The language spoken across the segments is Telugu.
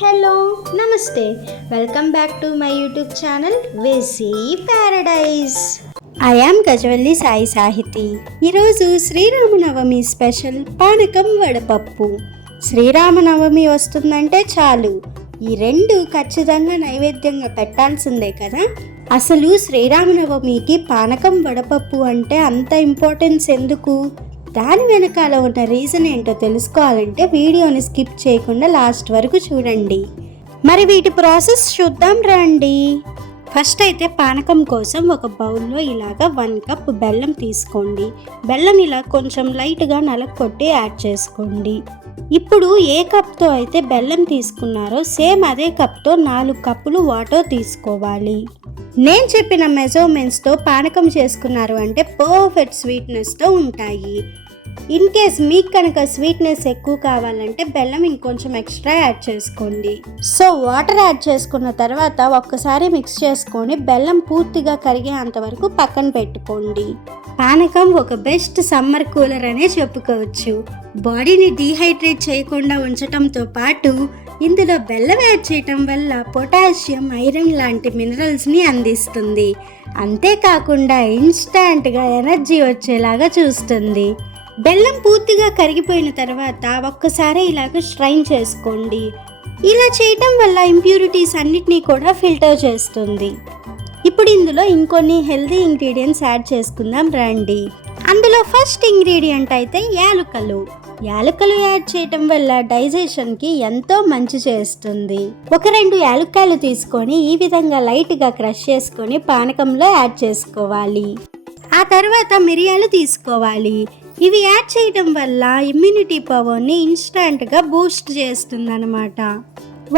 హలో నమస్తే, welcome back to my YouTube channel వేసి paradise. I am Gajavalli Sai Sahithi. ఈరోజు శ్రీరామనవమి స్పెషల్ పానకం వడపప్పు. శ్రీరామనవమి వస్తుందంటే చాలు ఈ రెండు ఖచ్చితంగా నైవేద్యంగా పెట్టాల్సిందే కదా. అసలు శ్రీరామనవమికి పానకం వడపప్పు అంటే అంత ఇంపార్టెన్స్ ఎందుకు? దాని వెనకాల ఉన్న రీజన్ ఏంటో తెలుసుకోవాలంటే వీడియోని స్కిప్ చేయకుండా లాస్ట్ వరకు చూడండి. మరి వీటి ప్రాసెస్ చూద్దాం రండి. ఫస్ట్ అయితే పానకం కోసం ఒక బౌల్లో ఇలాగా 1 కప్ బెల్లం తీసుకోండి. బెల్లం ఇలా కొంచెం లైట్గా నలగొట్టి యాడ్ చేసుకోండి. ఇప్పుడు ఏ కప్తో అయితే బెల్లం తీసుకున్నారో సేమ్ అదే కప్తో 4 కప్పులు వాటర్ తీసుకోవాలి. నేను చెప్పిన మెజర్మెంట్స్తో పానకం చేసుకున్నారు అంటే పర్ఫెక్ట్ స్వీట్నెస్తో ఉంటాయి. ఇన్ కేస్ మీకు కనుక స్వీట్నెస్ ఎక్కువ కావాలంటే బెల్లం ఇంకొంచెం ఎక్స్ట్రా యాడ్ చేసుకోండి. సో వాటర్ యాడ్ చేసుకున్న తర్వాత ఒక్కసారి మిక్స్ చేసుకొని బెల్లం పూర్తిగా కరిగేంత వరకు పక్కన పెట్టుకోండి. పానకం ఒక బెస్ట్ సమ్మర్ కూలర్ అనే చెప్పుకోవచ్చు. బాడీని డీహైడ్రేట్ చేయకుండా ఉంచటంతో పాటు ఇందులో బెల్లం యాడ్ చేయటం వల్ల పొటాషియం, ఐరన్ లాంటి మినరల్స్ని అందిస్తుంది. అంతేకాకుండా ఇన్స్టాంట్గా ఎనర్జీ వచ్చేలాగా చూస్తుంది. బెల్లం పూర్తిగా కరిగిపోయిన తర్వాత ఒక్కసారి ఇలాగ స్ట్రైన్ చేసుకోండి. ఇలా చేయటం వల్ల ఇంప్యూరిటీస్ అన్నిటినీ కూడా ఫిల్టర్ చేస్తుంది. ఇప్పుడు ఇందులో ఇంకొన్ని హెల్దీ ఇంగ్రీడియంట్స్ యాడ్ చేసుకుందాం రండి. అందులో ఫస్ట్ ఇంగ్రీడియంట్ అయితే యాలకులు. యాలకులు యాడ్ చేయటం వల్ల డైజెషన్కి ఎంతో మంచి చేస్తుంది. 1-2 యాలక్కాయలు తీసుకొని ఈ విధంగా లైట్గా క్రష్ చేసుకొని పానకంలో యాడ్ చేసుకోవాలి. ఆ తర్వాత మిరియాలు తీసుకోవాలి. ఇవి యాడ్ చేయటం వల్ల ఇమ్యూనిటీ పవర్ని ఇన్స్టాంట్గా బూస్ట్ చేస్తుంది అన్నమాట.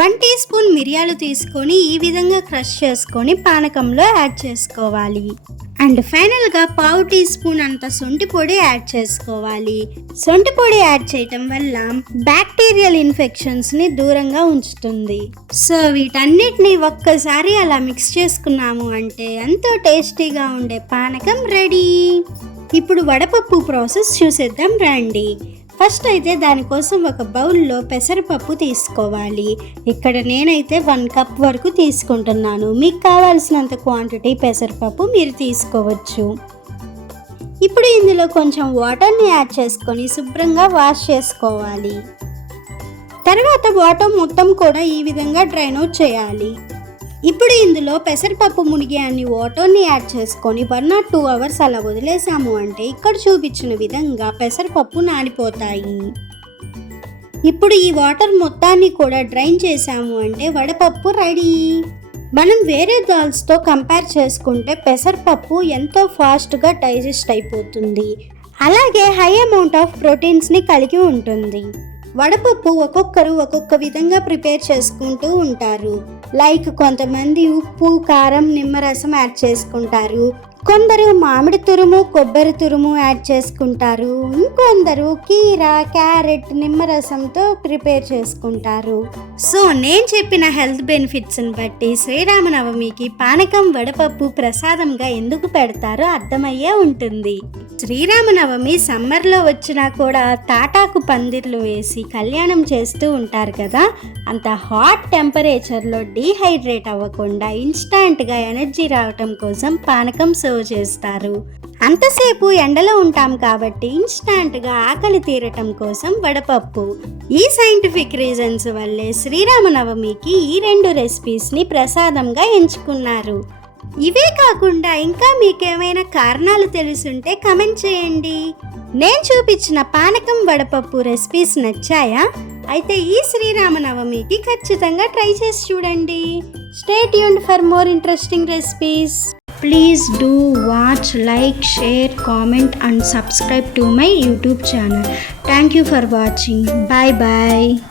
1 టీ స్పూన్ మిరియాలు తీసుకొని ఈ విధంగా క్రష్ చేసుకొని పానకంలో యాడ్ చేసుకోవాలి. అండ్ ఫైనల్గా 1/2 టీ స్పూన్ అంత సొంటి పొడి యాడ్ చేసుకోవాలి. సొంటి పొడి యాడ్ చేయటం వల్ల బ్యాక్టీరియల్ ఇన్ఫెక్షన్స్ని దూరంగా ఉంచుతుంది. సో వీటన్నిటిని ఒక్కసారి అలా మిక్స్ చేసుకున్నాము అంటే ఎంతో టేస్టీగా ఉండే పానకం రెడీ. ఇప్పుడు వడపప్పు ప్రాసెస్ చూసేద్దాం రండి. ఫస్ట్ అయితే దానికోసం ఒక బౌల్లో పెసరపప్పు తీసుకోవాలి. ఇక్కడ నేనైతే 1 కప్ వరకు తీసుకుంటున్నాను. మీకు కావాల్సినంత క్వాంటిటీ పెసరపప్పు మీరు తీసుకోవచ్చు. ఇప్పుడు ఇందులో కొంచెం వాటర్ని యాడ్ చేసుకొని శుభ్రంగా వాష్ చేసుకోవాలి. తర్వాత వాటర్ మొత్తం కూడా ఈ విధంగా డ్రైన్ అవుట్ చేయాలి. ఇప్పుడు ఇందులో పెసరపప్పు మునిగే అన్ని వాటర్ని యాడ్ చేసుకొని 1 or 2 అవర్స్ అలా వదిలేసాము అంటే ఇక్కడ చూపించిన విధంగా పెసరపప్పు నానిపోతాయి. ఇప్పుడు ఈ వాటర్ మొత్తాన్ని కూడా డ్రైన్ చేసాము అంటే వడపప్పు రెడీ. మనం వేరే దాల్స్తో కంపేర్ చేసుకుంటే పెసరపప్పు ఎంతో ఫాస్ట్గా డైజెస్ట్ అయిపోతుంది. అలాగే హై అమౌంట్ ఆఫ్ ప్రోటీన్స్ని కలిగి ఉంటుంది. వడపప్పు ఒక్కొక్కరు ఒక్కొక్క విధంగా ప్రిపేర్ చేసుకుంటూ ఉంటారు. లైక్ కొంతమంది ఉప్పు, కారం, నిమ్మరసం యాడ్ చేసుకుంటారు. కొందరు మామిడి తురుము, కొబ్బరి తురుము యాడ్ చేసుకుంటారు. ఇంకొందరు కీర, క్యారెట్, నిమ్మరసంతో ప్రిపేర్ చేసుకుంటారు. సో నేను చెప్పిన హెల్త్ బెనిఫిట్స్ని బట్టి శ్రీరామనవమికి పానకం వడపప్పు ప్రసాదంగా ఎందుకు పెడతారో అర్థమయ్యే ఉంటుంది. శ్రీరామనవమి సమ్మర్లో వచ్చినా కూడా తాటాకు పందిర్లు వేసి కళ్యాణం చేస్తూ ఉంటారు కదా. అంత హాట్ టెంపరేచర్లో డీహైడ్రేట్ అవ్వకుండా ఇన్స్టాంట్గా ఎనర్జీ రావటం కోసం పానకం సర్వ్ చేస్తారు. అంతసేపు ఎండలో ఉంటాం కాబట్టి ఇన్స్టాంట్గా ఆకలి తీరటం కోసం వడపప్పు. ఈ సైంటిఫిక్ రీజన్స్ వల్లే శ్రీరామనవమికి ఈ 2 రెసిపీస్ని ప్రసాదంగా ఎంచుకున్నారు. ఇవే కాకుండా ఇంకా మీకేమైనా కారణాలు తెలుసుంటే కమెంట్ చేయండి. నేను చూపించిన పానకం వడపప్పు రెసిపీస్ నచ్చాయా? అయితే ఈ శ్రీరామనవమికి ఖచ్చితంగా ట్రై చేసి చూడండి. Stay tuned for more interesting recipes. Please do watch, like, share, comment and subscribe to my YouTube channel. Thank you for watching. Bye bye.